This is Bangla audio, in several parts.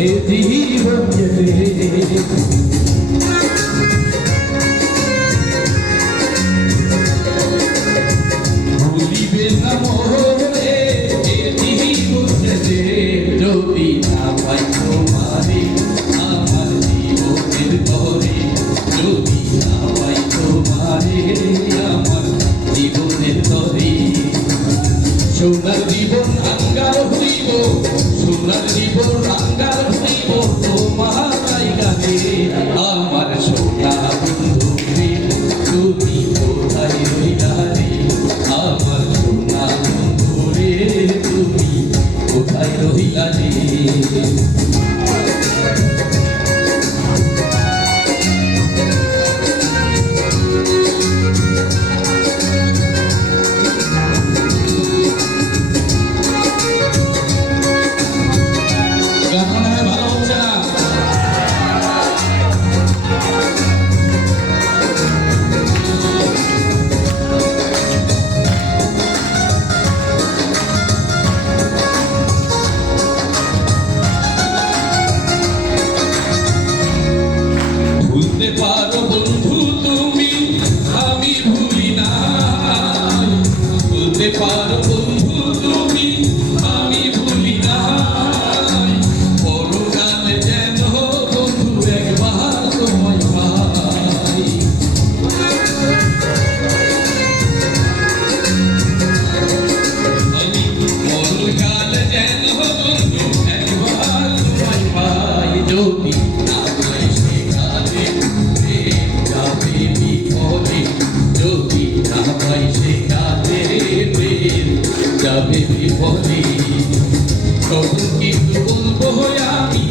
এ জীবন যেতে ভুলিবে না মোরে এ জীবন যেতে যদি না পাই তোমারে আমার জীবনের তরে যদি না পাই তোমারে আমার জীবনের তরে সোনার জীবন আঙ্গার হইব সোনার জীবন আঙ্গার হইব তোমার গানে আমার সোনা বন্ধু রে তুমি কোথায় রইলা রে আমার সোনা বন্ধু রে তুমি কোথায় রইলা রে ভুলতে পারো বন্ধু তুমি আমি ভুলি না ভুলতে পারো বন্ধু তুমি আমি ভুলি না পরকালে যেন বন্ধু একবার তোমায় পাই আমি পরকালে যেন বন্ধু একবার তোমায় পাই যদি যাবে বিপদে তখন কিন্তু বলবো আমি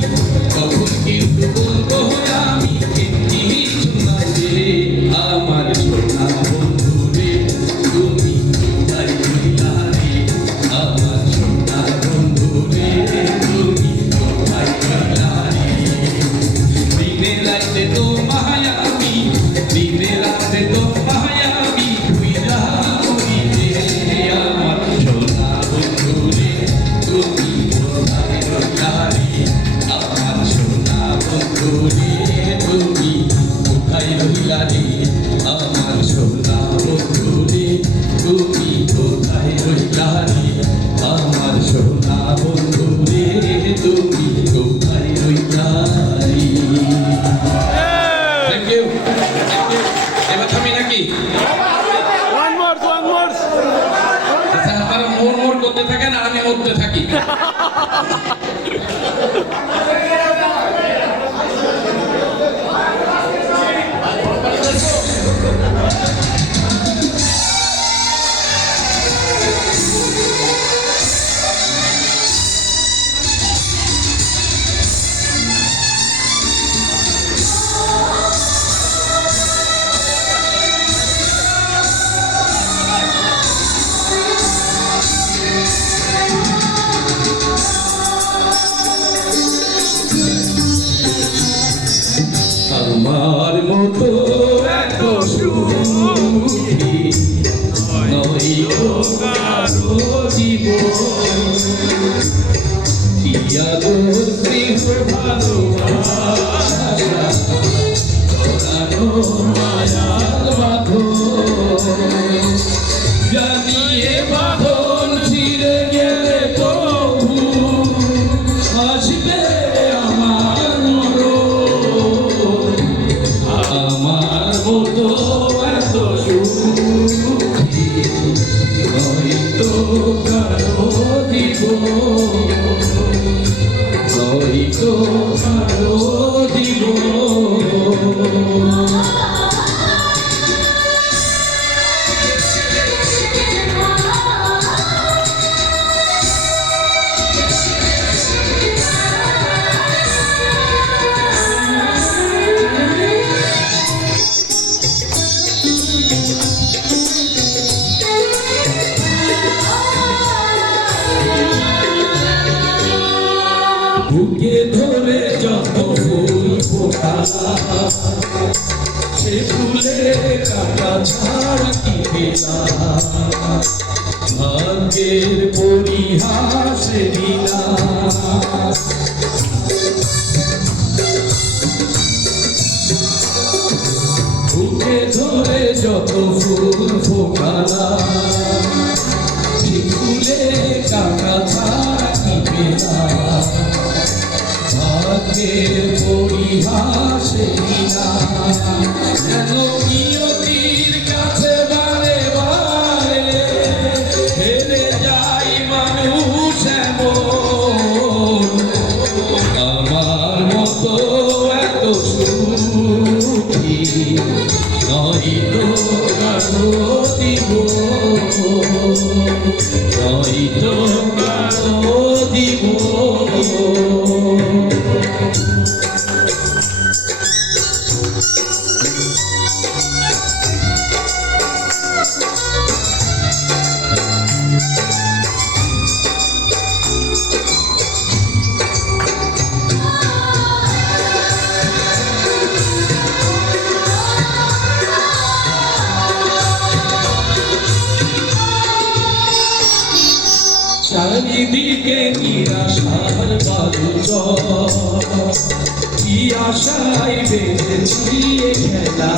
তখন কিন্তু বলবো আমি কিছু না যে আমার সোনা বন্ধু রে তুমি কোথায় রইলা রে আমার সোনা বন্ধু রে তুমি কোথায় রইলা রে দিনে রাতে তো মায়াবী দিনে রাতে তো মায়াবী তুইরা আমার সোনা বন্ধু রে তুমি কোথায় রইলা রে আমার সোনা বন্ধু রে তুমি কোথায় রইলা রে থ্যাংক ইউ এবার থামি নাকি ওয়ান মোর আচ্ছা আপনারা মোর করতে থাকেন আর আমি মরতে থাকি আমার মতো এত সুখী নয় কারো জীবন কি আদর স্নেহ ভালোবাসা করানো মায়ার বাঁধন জানিয়ে বাঁধন ছিঁড়ে গেলে প্রভু আসবে আমার আমার মতো এত সুখী হয়তো কারো দিব হয়তো কারো দিব বুকে ধরে যত ফুল ফোটা সে ফুলে কাটা ছাড়া কি বেলা ভাগ্যের পরিহাসে দিলা যত ফুল ফোটালা ফুলে কাটা ছাড়া কি পেলা ভাগ্যের পরিহাসে না যেন নিয়তির কাছে বারে বারে হেরে যাই মানুষ এমন আমার মতো এত সুখী নয় তো কারো দিব নয় তো কারো দিব চারিদিকে নিরাশার বালুচর কি আশায় বেঁধেছি এ খেলা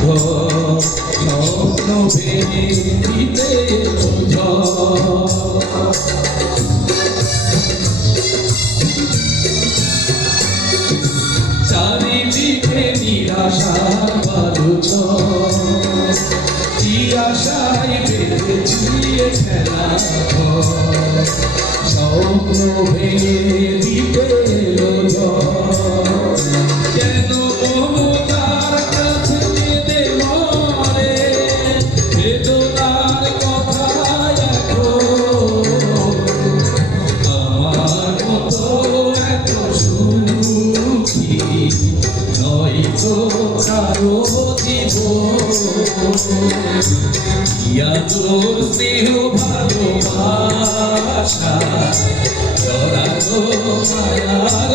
ঘর স্বপ্ন ভেঙে দিতে চারিদিকে নিরাশার বালুচর কি আশায় বেঁধেছি এ খেলা ঘর স্বপ্ন ভেঙে দিতে এলো কেন মমতার কাছে কেঁদে মরে বেদনার কথা এখন আমার মতো এত সুখী নয় তো কারো দিব ইয়া তোর স্নেহ ভালোবাসা জড়ানো মায়ার